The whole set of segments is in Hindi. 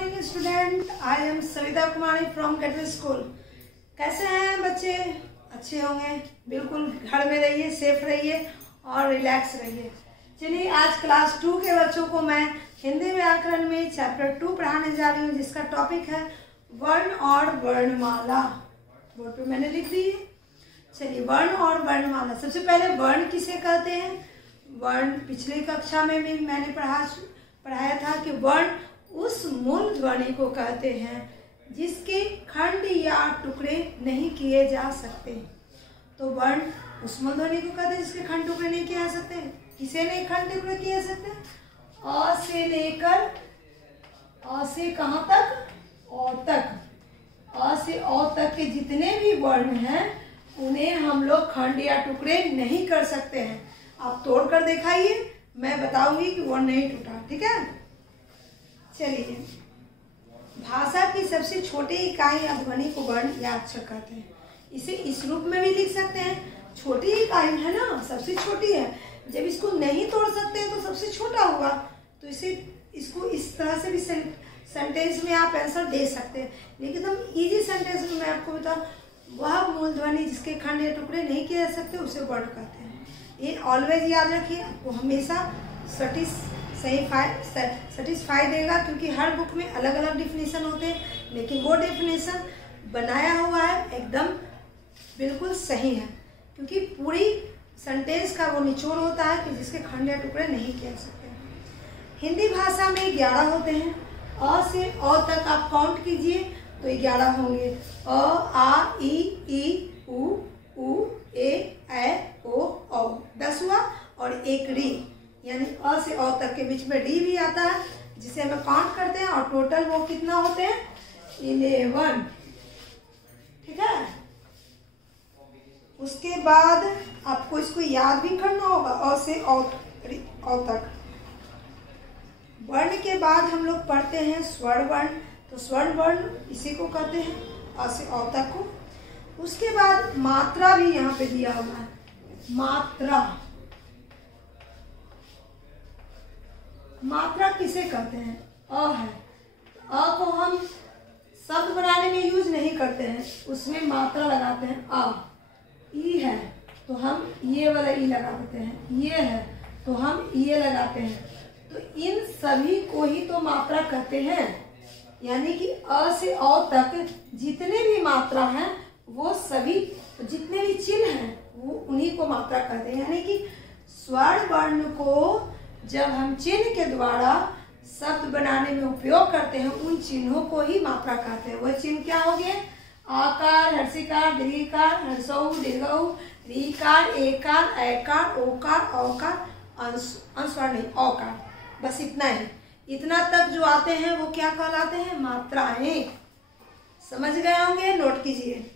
Morning student, I am Savita Kumari from gateway school. कैसे हैं बच्चे? अच्छे होंगे। बिल्कुल घर में रहिए, सेफ रहिए और रिलैक्स रहिए। चलिए, आज क्लास 2 के बच्चों को मैं हिंदी व्याकरण में चैप्टर 2 पढ़ाने जा रही हूँ, जिसका टॉपिक है वर्ण और वर्णमाला। बोर्ड पे मैंने लिख दी है। चलिए, वर्ण और वर्णमाला। सबसे पहले वर्ण किसे कहते हैं? वर्ण पिछली कक्षा में भी मैंने पढ़ाया था कि वर्ण उस मूल ध्वनि को कहते हैं जिसके खंड या टुकड़े नहीं किए जा सकते। तो वर्ण उस मूल ध्वनि को कहते हैं जिसके खंड टुकड़े नहीं किए जा सकते। किसे नहीं खंड टुकड़े किए जा सकते? अ से लेकर अ से कहाँ तक? अ तक। अ से अ तक के जितने भी वर्ण हैं उन्हें हम लोग खंड या टुकड़े नहीं कर सकते हैं। आप तोड़ कर दिखाइए, मैं बताऊंगी कि वर्ण नहीं टूटा। ठीक है, चलिए। भाषा की सबसे छोटी इकाई या ध्वनि को वर्ण या अक्षर कहते हैं। इसे इस रूप में भी लिख सकते हैं। छोटी इकाई है ना, सबसे छोटी है। जब इसको नहीं तोड़ सकते तो सबसे छोटा होगा, तो इसको इस तरह से भी सेंटेंस में आप आंसर दे सकते हैं। लेकिन हम इजी सेंटेंस में मैं आपको बताऊं, वह मूल ध्वनि जिसके खंड या टुकड़े नहीं किए जा सकते उसे वर्ण कहते हैं। ये ऑलवेज याद रखिए, आपको हमेशा सेटिस्फाई देगा, क्योंकि हर बुक में अलग अलग डिफिनेशन होते हैं, लेकिन वो डिफिनेशन बनाया हुआ है एकदम बिल्कुल सही है, क्योंकि पूरी सेंटेंस का वो निचोड़ होता है कि जिसके खंड या टुकड़े नहीं किए जा सकते। हिंदी भाषा में 11 होते हैं। अ से अ तक आप काउंट कीजिए तो 11 होंगे। अ, आ, ई, उ, ए, ओ, औ। 10 हुआ, और एक री, यानी अ से अ तक के बीच में डी भी आता है, जिसे हमें काउंट करते हैं, और टोटल वो कितना होते हैं? 11। ठीक है, उसके बाद आपको इसको याद भी करना होगा। अ से अ तक। वर्ण के बाद हम लोग पढ़ते हैं स्वर्ण वर्ण। तो स्वर्ण वर्ण इसी को कहते हैं, अ से अ तक को। उसके बाद मात्रा भी यहाँ पे दिया हुआ है। मात्रा किसे कहते हैं? अ है। अ को हम शब्द बनाने में यूज नहीं करते हैं, उसमें मात्रा लगाते हैं। अ। ई है तो हम ये वाला ई लगा देते हैं। ये है तो हम ये लगाते हैं। तो इन सभी को ही तो मात्रा कहते हैं। यानी कि अ से अ तक जितने भी मात्रा हैं वो सभी, जितने भी चिन्ह हैं वो उन्हीं को मात्रा कहते हैं। यानी कि स्वर्ण वर्ण को जब हम चिन्ह के द्वारा शब्द बनाने में उपयोग करते हैं, उन चिन्हों को ही मात्रा कहते हैं। वह चिन्ह क्या हो गए? आकार, हर्षिकार, दीर्घिकार, हर्षऊ, दीर्घऊ, रीकार, एकार, ऐकार, ओकार, औकार, अनुस्वार नहीं, औकार। बस इतना ही। इतना तक जो आते हैं वो क्या कहलाते हैं? मात्राएं। समझ गए होंगे, नोट कीजिए।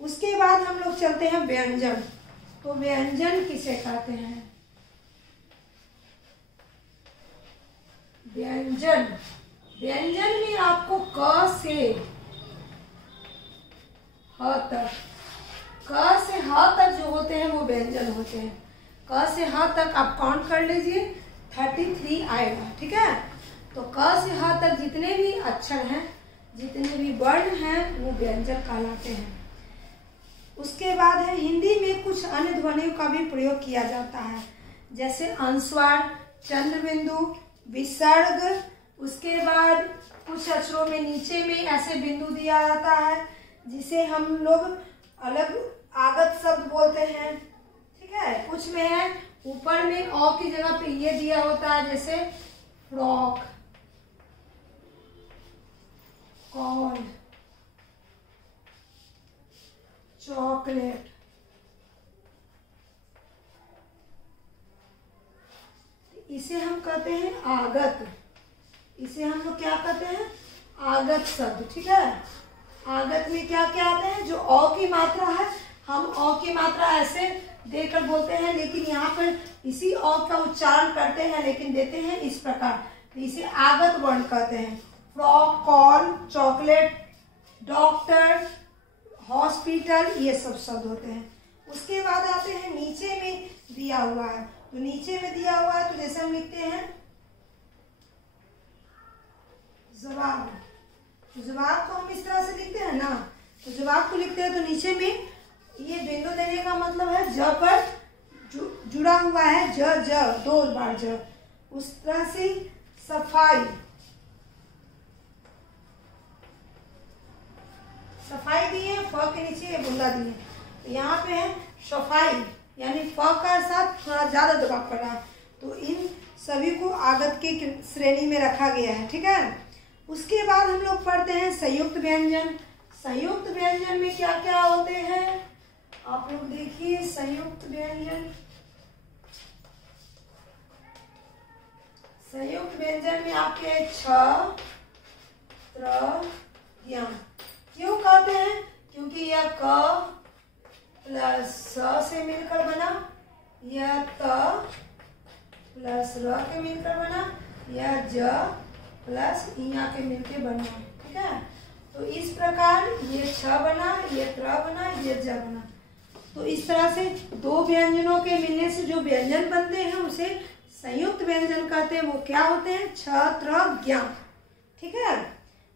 उसके बाद हम लोग चलते हैं व्यंजन। तो व्यंजन किसे कहते हैं? व्यंजन में आपको क से ह तक, क से ह तक जो होते हैं वो व्यंजन होते हैं। क से ह तक आप काउंट कर लीजिए, 33 आएगा। ठीक है, तो क से ह तक जितने भी अक्षर हैं, जितने भी वर्ण हैं, वो व्यंजन कहलाते हैं। उसके बाद है हिंदी में कुछ अन्य ध्वनियों का भी प्रयोग किया जाता है, जैसे अनुस्वार, चंद्रबिंदु, विसर्ग। उसके बाद कुछ अक्षरों में नीचे में ऐसे बिंदु दिया जाता है जिसे हम लोग अलग आगत शब्द बोलते हैं। ठीक है, कुछ में है ऊपर में अ की जगह पे ये दिया होता है, जैसे फ्रॉक, कॉल, चॉकलेट। इसे हम कहते हैं आगत। इसे हम लोग क्या कहते हैं? आगत शब्द। ठीक है, आगत में क्या क्या आते हैं? जो अ की मात्रा है, हम अ की मात्रा ऐसे देकर बोलते हैं, लेकिन यहाँ पर इसी अ का उच्चारण करते हैं, लेकिन देते हैं इस प्रकार। तो इसे आगत वर्ण कहते हैं। Frock, call, chocolate, doctor, hospital, ये सब शब्द होते हैं। उसके बाद आते हैं नीचे में दिया हुआ है। तो नीचे में दिया हुआ है तो जैसे हम लिखते हैं जवाब। तो जवाब को हम इस तरह से लिखते हैं ना, तो जवाब को लिखते हैं तो नीचे में ये बिंदु देने का मतलब है ज पर जुड़ा हुआ है, ज 2 बार ज, उस तरह से सफाई। सफाई दी है, फ के नीचे ये बुंदा दी है, तो यहाँ पे है सफाई, यानी फ का साथ थोड़ा ज्यादा दबाव पड़ रहा है, तो इन सभी को आगत की श्रेणी में रखा गया है। ठीक है, उसके बाद हम लोग पढ़ते हैं संयुक्त व्यंजन। संयुक्त व्यंजन में क्या क्या होते हैं आप लोग देखिए। संयुक्त व्यंजन, संयुक्त व्यंजन में आपके छ, त्र, ज्ञ। क्यों कहते हैं? क्योंकि यह क प्लस स से मिलकर बना, यह त प्लस र के मिलकर बना, यह ज प्लस इया के मिलकर बना। ठीक है, तो इस प्रकार ये छ बना, ये त्र बना, ये ज बना। तो इस तरह से दो व्यंजनों के मिलने से जो व्यंजन बनते हैं उसे संयुक्त व्यंजन कहते हैं। वो क्या होते हैं? छ, त्र, ज्ञ। ठीक है,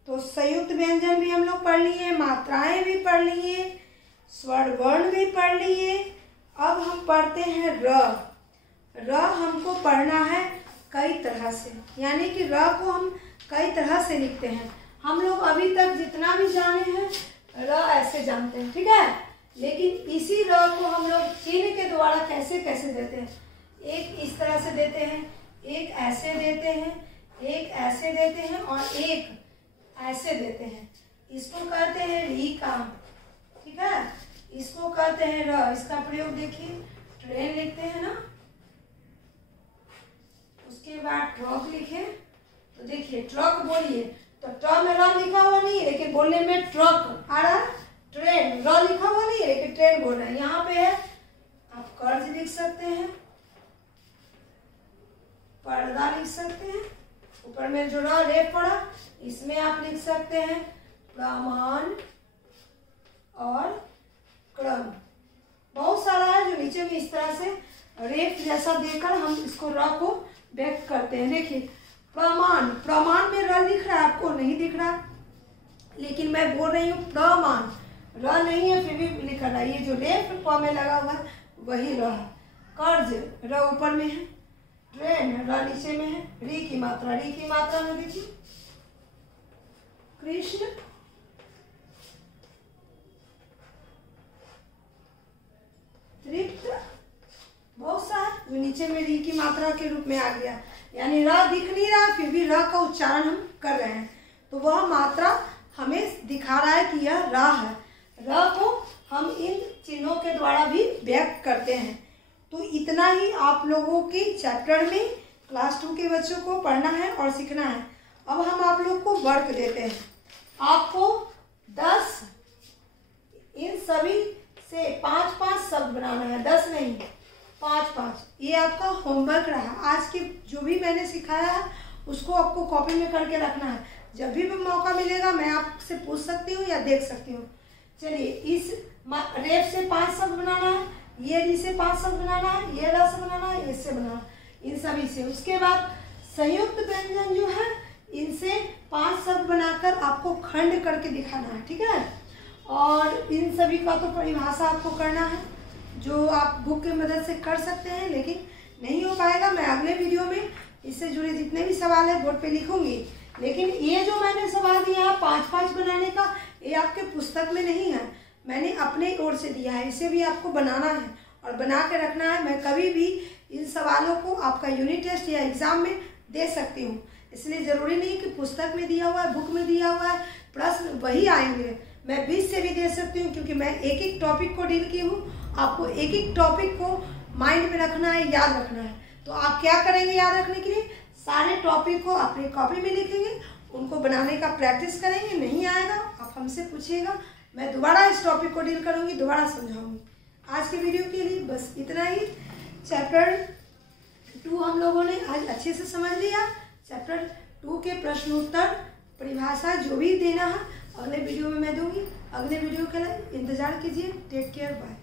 तो संयुक्त व्यंजन भी हम लोग पढ़ लिए, मात्राएं भी पढ़ लिए, स्वर वर्ण भी पढ़ लिए। अब हम पढ़ते हैं र। र हमको पढ़ना है कई तरह से, यानी कि र को हम कई तरह से लिखते हैं। हम लोग अभी तक जितना भी जाने हैं र ऐसे जानते हैं। ठीक है, लेकिन इसी र को हम लोग चिन्ह के द्वारा कैसे कैसे देते हैं। एक इस तरह से देते हैं, एक ऐसे देते हैं, एक ऐसे देते हैं और एक ऐसे देते हैं। इसको कहते हैं री का। ठीक है, इसको कहते हैं र। इसका प्रयोग देखिए, ट्रेन लिखते हैं ना, उसके बाद ट्रक लिखे, तो देखिए ट्रक बोलिए तो ट में र लिखा हुआ नहीं है, लेकिन बोलने में ट्रक आ रहा है। ट्रेन र लिखा हुआ नहीं है, लेकिन ट्रेन बोल रहे हैं। यहाँ पे है, आप कर्ज लिख सकते हैं, पर्दा लिख सकते हैं, ऊपर में जो र रेप पड़ा इसमें आप लिख सकते हैं प्रमाण और क्रम। बहुत सारा है जो नीचे में इस तरह से रेप जैसा देकर हम इसको र को व्यक्त करते हैं। देखिए प्रमाण, प्रमाण में र दिख रहा है, आपको नहीं दिख रहा, लेकिन मैं बोल रही हूँ प्रमाण। र नहीं है फिर भी लिख रहा है, ये जो रेप प में लगा हुआ है वही र है। कर्ज र ऊपर में है, ट्रेन र नीचे में है, री की मात्रा, री की मात्रा में देखिए कृष्ण, तृप्त, बहुत सा जो नीचे में री की मात्रा के रूप में आ गया। यानी र दिख नहीं रहा फिर भी र का उच्चारण हम कर रहे हैं, तो वह मात्रा हमें दिखा रहा है कि यह र है। र को हम इन चिन्हों के द्वारा भी व्यक्त करते हैं। तो इतना ही आप लोगों के चैप्टर में क्लास 2 के बच्चों को पढ़ना है और सीखना है। अब हम आप लोग को वर्क देते हैं। आपको 10 इन सभी से 5-5 शब्द बनाना है, 10 नहीं 5-5। ये आपका होमवर्क रहा। आज के जो भी मैंने सिखाया है उसको आपको कॉपी में करके रखना है। जब भी मौका मिलेगा मैं आपसे पूछ सकती हूँ या देख सकती हूँ। चलिए, इस रेप से 5 शब्द बनाना है, ये री से 5 शब्द बनाना है, ये र से बनाना है, इससे बनाना है, इन सभी से। उसके बाद संयुक्त व्यंजन जो है इनसे 5 शब्द बनाकर आपको खंड करके दिखाना है। ठीक है, और इन सभी का तो परिभाषा आपको करना है, जो आप बुक की मदद से कर सकते हैं, लेकिन नहीं हो पाएगा। मैं अगले वीडियो में इससे जुड़े जितने भी सवाल है बोर्ड पे लिखूंगी। लेकिन ये जो मैंने सवाल दिया है 5-5 बनाने का, ये आपके पुस्तक में नहीं है, मैंने अपने ओर से दिया है। इसे भी आपको बनाना है और बना के रखना है। मैं कभी भी इन सवालों को आपका यूनिट टेस्ट या एग्जाम में दे सकती हूँ, इसलिए ज़रूरी नहीं कि पुस्तक में दिया हुआ है, बुक में दिया हुआ है प्रश्न वही आएंगे। मैं 20 से भी दे सकती हूँ, क्योंकि मैं एक एक टॉपिक को डील की हूँ। आपको एक एक टॉपिक को माइंड में रखना है, याद रखना है। तो आप क्या करेंगे याद रखने के लिए? सारे टॉपिक को अपनी कॉपी में लिखेंगे, उनको बनाने का प्रैक्टिस करेंगे। नहीं आएगा आप हमसे पूछिएगा, मैं दोबारा इस टॉपिक को डील करूँगी, दोबारा समझाऊंगी। आज के वीडियो के लिए बस इतना ही। चैप्टर 2 हम लोगों ने आज अच्छे से समझ लिया। चैप्टर 2 के प्रश्न उत्तर, परिभाषा जो भी देना है अगले वीडियो में मैं दूंगी। अगले वीडियो के लिए इंतजार कीजिए। Take care, bye.